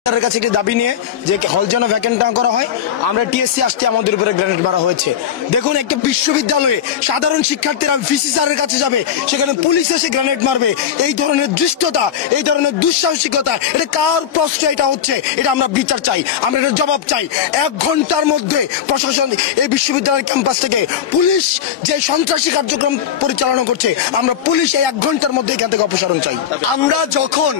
সরকারের কাছে একটি দাবি নিয়ে যে হল যেন ভ্যাকেন্ট না করা হয়। আমরা টিএসসি আসতে আমাদের উপরে গ্রেনেড মারা হয়েছে। দেখুন, একটা বিশ্ববিদ্যালয়ে সাধারণ শিক্ষার্থীরা ভিসি স্যারের কাছে যাবে, সেখানে পুলিশ এসে গ্রেনেড মারবে। এই ধরনের দুষ্টতা, এই ধরনের দুঃসাহসিকতা, এটা কার প্রশ্ন এটা হচ্ছে? এটা আমরা বিচার চাই, আমরা এটা জবাব চাই। 1 ঘন্টার মধ্যে প্রশাসন এই বিশ্ববিদ্যালয়ের ক্যাম্পাস থেকে পুলিশ যে সন্ত্রাসী কার্যক্রম পরিচালনা করছে, আমরা পুলিশ এই 1 ঘন্টার মধ্যে এখান থেকে অপসারণ চাই। আমরা যখন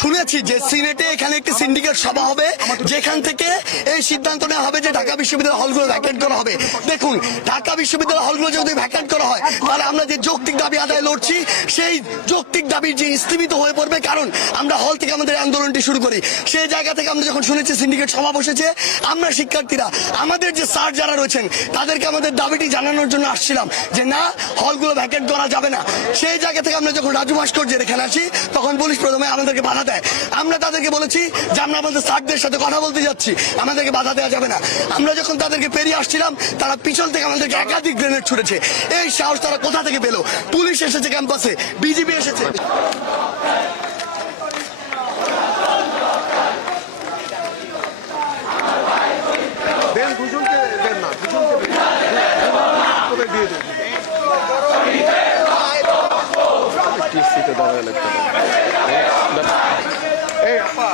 শুনেছি যে সিনেটে এখানে একটি সিন্ডিকেট সভা হবে, যেখান থেকে এই সিদ্ধান্ত নেওয়া হবে যে ঢাকা বিশ্ববিদ্যালয় হলগুলো ভ্যাকেন্ট করা হবে। দেখুন, ঢাকা বিশ্ববিদ্যালয় হলগুলো যদি ভ্যাকেন্ট করা হয়, তাহলে আমরা যে যৌক্তিক দাবি আদায় লড়ছি, সেই যৌক্তিক দাবি যে স্থগিত হয়ে পড়বে। কারণ আমরা হল থেকে আমাদের আন্দোলনটি শুরু করি, সেই জায়গা থেকে আমরা যখন শুনেছি সিন্ডিকেট সভা বসেছে, আমরা শিক্ষার্থীরা আমাদের যে স্যার যারা রয়েছেন তাদেরকে আমাদের দাবিটি জানানোর জন্য আসছিলাম যে না, হলগুলো ভ্যাকেন্ট করা যাবে না। সেই জায়গা থেকে আমরা যখন রাজু ভাস্কর্যের এখানে আসি, তখন পুলিশ প্রথমে আমাদেরকে বাধা দেয়। আমরা তাদেরকে বলেছি যে আমরা আমাদের স্যারদের সাথে কথা বলতে যাচ্ছি, আমাদেরকে বাধা দেওয়া যাবে না। আমরা যখন তাদেরকে পেরিয়ে আসছিলাম, তারা পিছন থেকে আমাদেরকে একাধিক গ্রেনেড ছুড়েছে। এই সাহস তারা কোথা থেকে পেল? পুলিশ এসেছে ক্যাম্পাসে, বিজিবি এসেছে। এই আপা